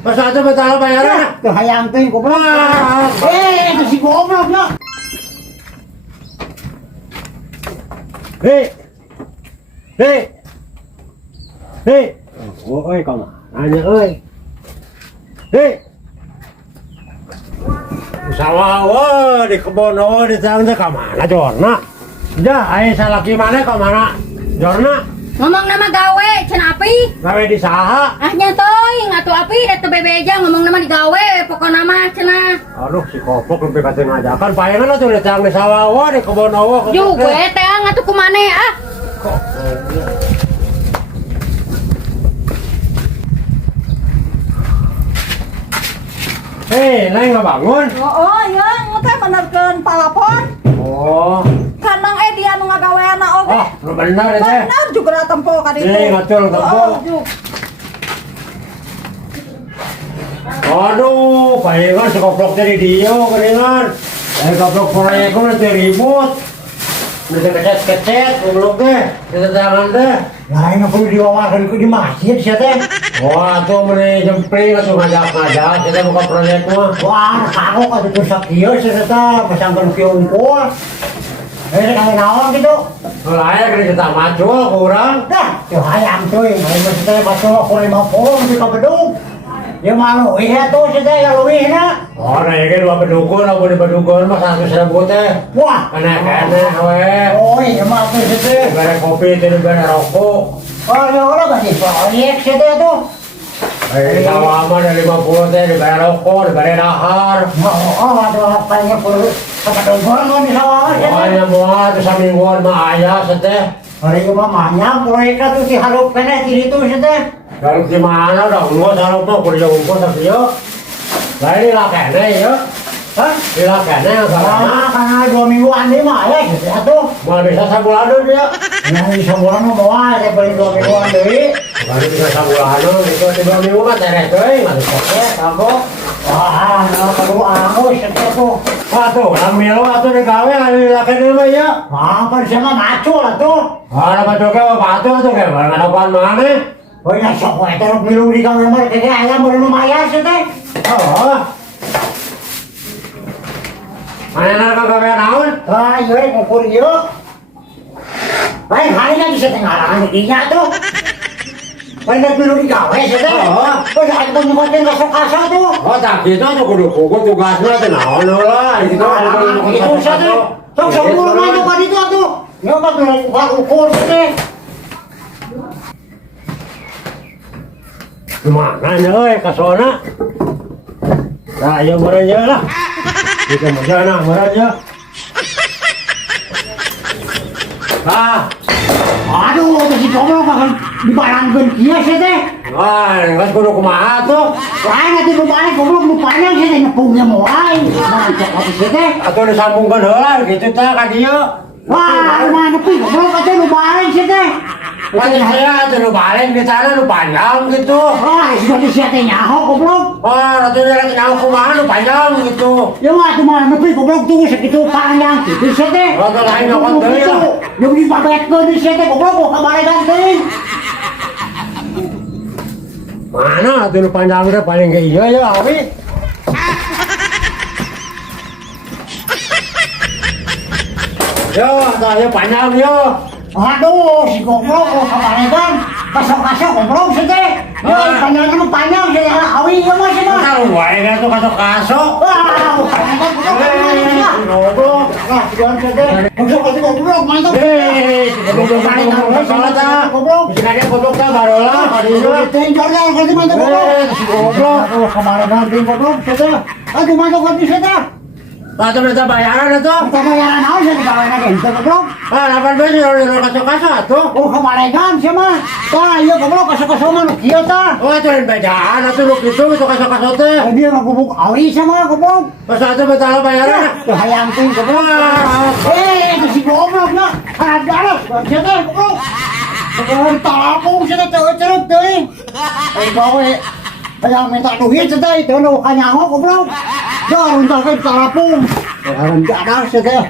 Masa itu betala bayaran? Tuh hayang teh goblok. Itu si goblok ya. Hei. Oi, kau nanya oi. Hei. Sawah, di kebun di sana ke mana Jorna? Dah, ayo salaki mana ke mana? Jorna? Ngomong nama gawe, cenah api. Gawe di saha? Ah nyantoy, ngatu api da teu bebeja ngomong nama di gawe, pokona mah cenah. Aduh, si kopok lebih kasih ngajakan. Payangan tuh di tang di sawah, di kebun Juga teh ngatu kumane ah. Hei, Neng nggak bangun? Oh iya, teh benerkeun palapon. Oh, Kanang dia nu ngagaweana oge. oh, lu benar ya teh. Bener juga da tempo ka ditu. Nih, betul tempo. Juk. Aduh, payangan si kopok dari dia, kedengar. Kopok proyek gue nanti ribut. Nanti kecet, goblok deh. Kita jangan deh. Lain perlu diwawarkan di masjid sih teh. Wah, tuh meni jempring atau ngajak-ngajak, kita buka proyek mah. Wah, kagok atuh tuh sakieu sih teh, pasangkeun kieu unggul. Kali naon gitu. Layak kita maju kurang. Dah, tuh hayang teh, mah teh baca ku 50 di kabedung. Ya malu, iya tuh sih teh ya leuwihna. Oh, nah ini dua bedukun, aku di bedukun mah 100.000 teh. Wah, Kena we. oh iya mah tuh sih teh. Bare kopi, tidak bare rokok. Oh, ya udah kasih proyek sih teh tuh. Sawah mah dari 50 teh, dibare rokok, dibare dahar. Aduh, apanya perlu kabedung kan di sawah sih teh. Pokoknya muat, samingguan mah ayah seteh. Hari itu mah banyak proyeknya tuh si harup kena di situ sih teh. Garuk di mana dah, lu sarap mah kudu jauh tapi yo. Lah ini lah kene yo. Hah? Ini lah kene karena Karena 2 mingguan ini mah ya gitu ya tuh. mau bisa sabulan dia. Yang di sebulan mah mau aja paling 2 mingguan deui. Baru bisa sabulan itu di 2 minggu mah teres euy, masih oke, kago. Wah, nah kalau angus itu tuh. Wah tuh, lamil atuh digawe ali lah kene mah ya. Apa sih mah maco lah tuh. Ah, apa tuh ke batu tuh ke mana apaan mana? Oh ya sok wae teh milu di kamar mah kayak ayam baru lumayan sih teh. Oh. Mana nak gawe naon? Ah, iya ngukur ieu. Lain hari kan bisa tengaran dinya tuh. Banyak milu di gawe sih teh. Oh. Oh, ya kita nyumpatin kasar-kasar tuh. Oh, tak gitu tuh kudu kuku tugasnya teh naon lah. Itu Itu satu. Sok mulu mah nyoba di tuh tuh. Nyoba ukur teh. Gimana nya euy kasona? Nah, ayo merenya lah. Kita mejana merenya. Ah, Aduh, si goblok kan dibarangkeun kieu sih teh. wah, geus kudu kumaha tuh? Lain atuh balik goblok lupanya sih teh nyepungnya moal. Mantap atuh sih teh. Atuh disambungkeun heula gitu teh ka dieu. Wah, mana nepi goblok atuh nu balik sih teh. Wah, saya atuh nu balen di sana nu panjang gitu. Wah, sudah sia teh nyaho goblok. Wah, atuh jalan nyaho kumaha nu panjang gitu. Ya mah atuh mah nepi goblok tuh sakitu panjang kitu sih teh. Oh, teu lain nyokot deui lah. Yang dibabetkeun sih teh goblok kok kamari ganteng. Mana atuh nu panjang teh paling ge ieu ya, Awi. Yo, tah ya panjang yo. Aduh, si goblok kok kamari kan. Kasok-kasok goblok sih teh. Ya panjangnya nu panjang sih awi ieu mah sih mah. Tahu wae kan tuh kasok-kasok. Wah, panjang goblok. Goblok. Nah, jual sih teh. Goblok mantap. Goblok salah ta. Goblok. Bisa nanya goblok ta barola ka dieu. Tenjornya kasih mantap goblok. Si goblok. Aduh, kemarin nanti goblok sih teh. Aduh, mantap kopi sih teh. Atuh minta bayaran atuh. Kita bayaran naon sih dibawain aja itu goblok. Ah, 8 belas udah kasok-kasok atuh. Oh, kemarin kan sih mah. Tah, iya goblok kasok-kasok mah nu kieu tah. Oh, atuh lain bejaan atuh lu kitu itu kasok-kasok teh. Dia mah gubuk awi sama goblok. Pas atuh betala bayaran. Tuh hayang tuh goblok. Itu si goblok na. Ada sih teh goblok. Goblok talapung sih teh cerut teh. Bawa hayang minta duit teh itu nu kanyaho goblok. Dah untuk ke talapung. Hayang ada sih teh.